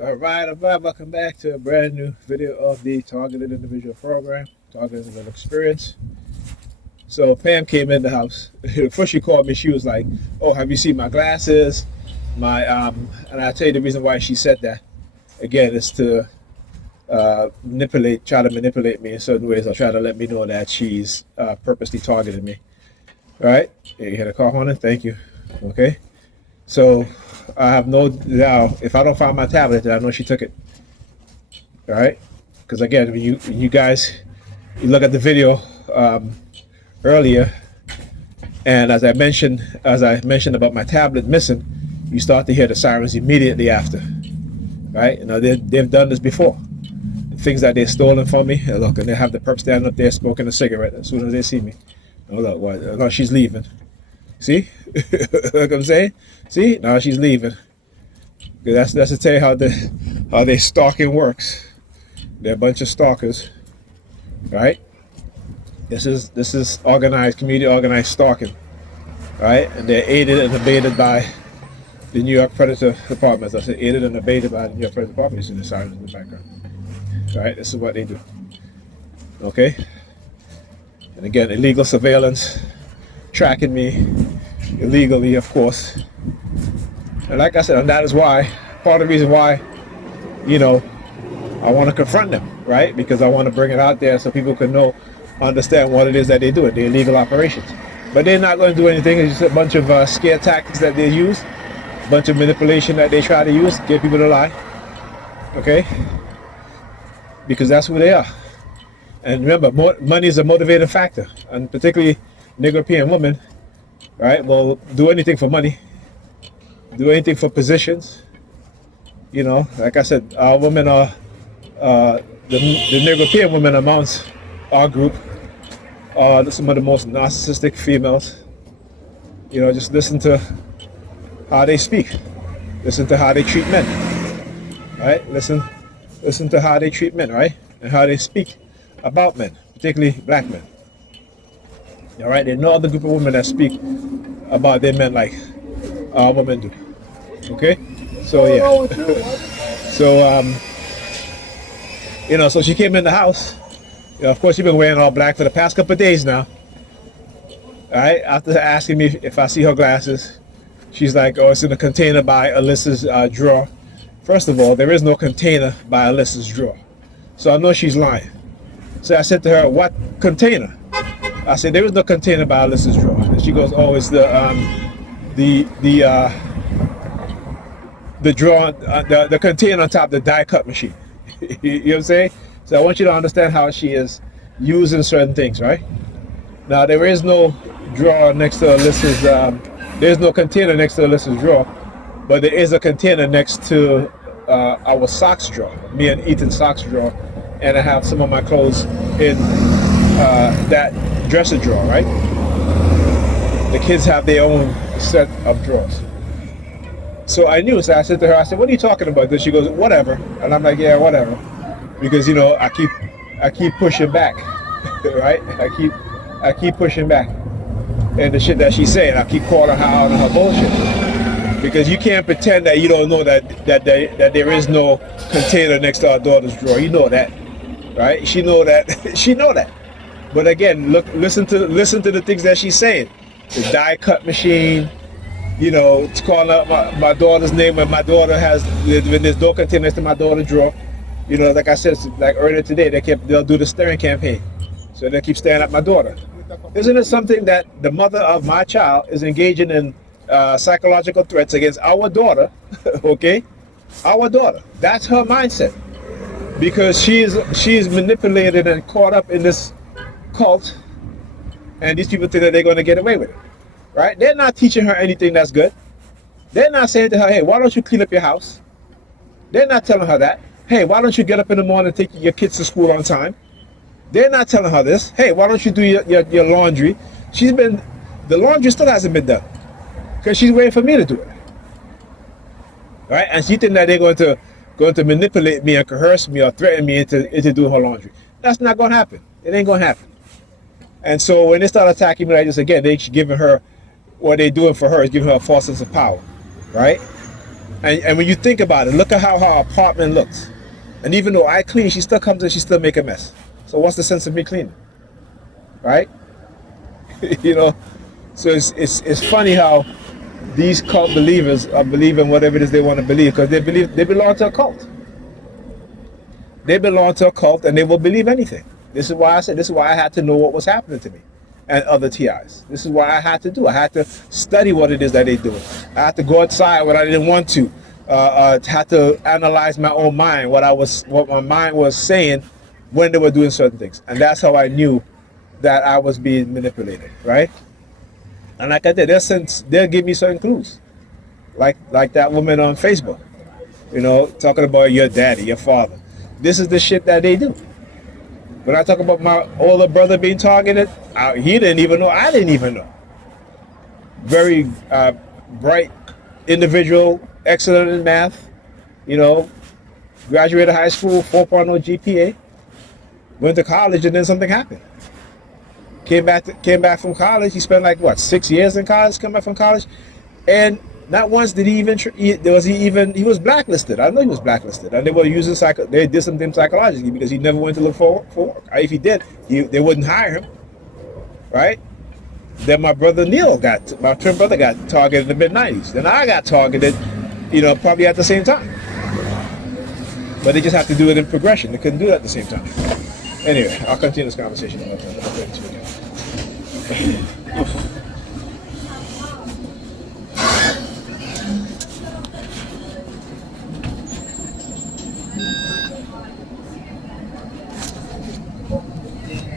All right, welcome back to a brand new video of the Targeted Individual Program, Targeted Individual Experience. So Pam came in the house. First she called me, she was like, oh, have you seen my glasses? And I'll tell you the reason why she said that. Again, it's to try to manipulate me in certain ways, or try to let me know that she's purposely targeting me. All right, you hear the car horn? Thank you. Okay, so I have no doubt, if I don't find my tablet, then I know she took it. All right, because again, when you guys, you look at the video earlier, and as I mentioned about my tablet missing, you start to hear the sirens immediately after. Right? You know, they've done this before. Things that they've stolen from me. And look, and they have the perp standing up there smoking a cigarette as soon as they see me. Oh look, what? No, she's leaving. See? Look what I'm saying? See? No, she's leaving. That's to tell you how they stalking works. They're a bunch of stalkers. Right? This is organized, community organized stalking. Right? And they're aided and abetted by the New York Predator Department. As I said, aided and abetted by the New York Predator Department. You see the sirens in the background. Right? This is what they do. Okay? And again, illegal surveillance, tracking me illegally, of course. And like I said, and that is why, part of the reason why, you know, I want to confront them, right? Because I want to bring it out there so people can understand what it is that they do, the illegal operations. But they're not going to do anything. It's just a bunch of scare tactics that they use, a bunch of manipulation that they try to use, get people to lie. Okay? Because that's who they are. And remember, money is a motivating factor, and particularly Negro-European women, right, will do anything for money, do anything for positions. You know, like I said, our women are, the Negro-European women amongst our group are some of the most narcissistic females. You know, just listen to how they speak, listen to how they treat men, right? Listen to how they treat men, right, and how they speak about men, particularly black men. All right, there's no other group of women that speak about their men like our women do. Okay, so yeah. So you know, so she came in the house. You know, of course, she's been wearing all black for the past couple of days now. All right, after asking me if I see her glasses, she's like, "Oh, it's in a container by Alyssa's drawer." First of all, there is no container by Alyssa's drawer, so I know she's lying. So I said to her, "What container?" I said, "There is no container by Alyssa's drawer." And she goes, "Oh, it's the drawer, the container on top of the die cut machine." You know what I'm saying? So I want you to understand how she is using certain things, right? Now there is no drawer next to Alyssa's. There's no container next to Alyssa's drawer, but there is a container next to our socks drawer, me and Ethan's socks drawer, and I have some of my clothes in that dresser drawer, right? The kids have their own set of drawers. So I knew, so I said to her, I said, "What are you talking about?" Then she goes, "Whatever." And I'm like, "Yeah, whatever." Because, you know, I keep pushing back, right? I keep pushing back. And the shit that she's saying, I keep calling her out on her bullshit. Because you can't pretend that you don't know that there is no container next to our daughter's drawer. You know that, right? She know that. She know that. But again, listen to the things that she's saying. The die cut machine, you know, it's calling out my daughter's name when my daughter when there's no container next to my daughter's drawer. You know, like I said, like earlier today, they'll do the staring campaign. So they keep staring at my daughter. Isn't it something that the mother of my child is engaging in psychological threats against our daughter? Okay, our daughter. That's her mindset, because she's manipulated and caught up in this cult, and these people think that they're going to get away with it, right? They're not teaching her anything that's good. They're not saying to her, "Hey, why don't you clean up your house?" They're not telling her that. "Hey, why don't you get up in the morning and take your kids to school on time?" They're not telling her this. "Hey, why don't you do your laundry?" The laundry still hasn't been done, because she's waiting for me to do it, right? And she thinks that they're going to manipulate me and coerce me or threaten me into doing her laundry. That's not going to happen. It ain't going to happen. And so when they start attacking me like this again, they're giving her, what they're doing for her is giving her a false sense of power, right? And when you think about it, look at how her apartment looks. And even though I clean, she still comes and she still make a mess. So what's the sense of me cleaning, right? You know. So it's funny how these cult believers are believing whatever it is they want to believe because they belong to a cult. They belong to a cult and they will believe anything. This is why I said this is why I had to know what was happening to me and other TIs. This is why I had to do. I had to study what it is that they do. I had to go outside when I didn't want to. Had to analyze my own mind, what my mind was saying when they were doing certain things, and that's how I knew that I was being manipulated, right? And like I said, they'll give me certain clues, like that woman on Facebook, talking about your daddy, your father. This is the shit that they do. When I talk about my older brother being targeted, he didn't even know. I didn't even know. Very bright individual, excellent in math, graduated high school, 4.0 GPA, went to college, and then something happened. Came back from college. He spent 6 years in college. Came back from college, and not once did he even he was blacklisted. I know he was blacklisted, and they were using they did something psychologically because he never went to look for work. If he did, they wouldn't hire him, right? Then my twin brother got targeted in the mid-90s. Then I got targeted, probably at the same time. But they just have to do it in progression. They couldn't do it at the same time. Anyway, I'll continue this conversation another time.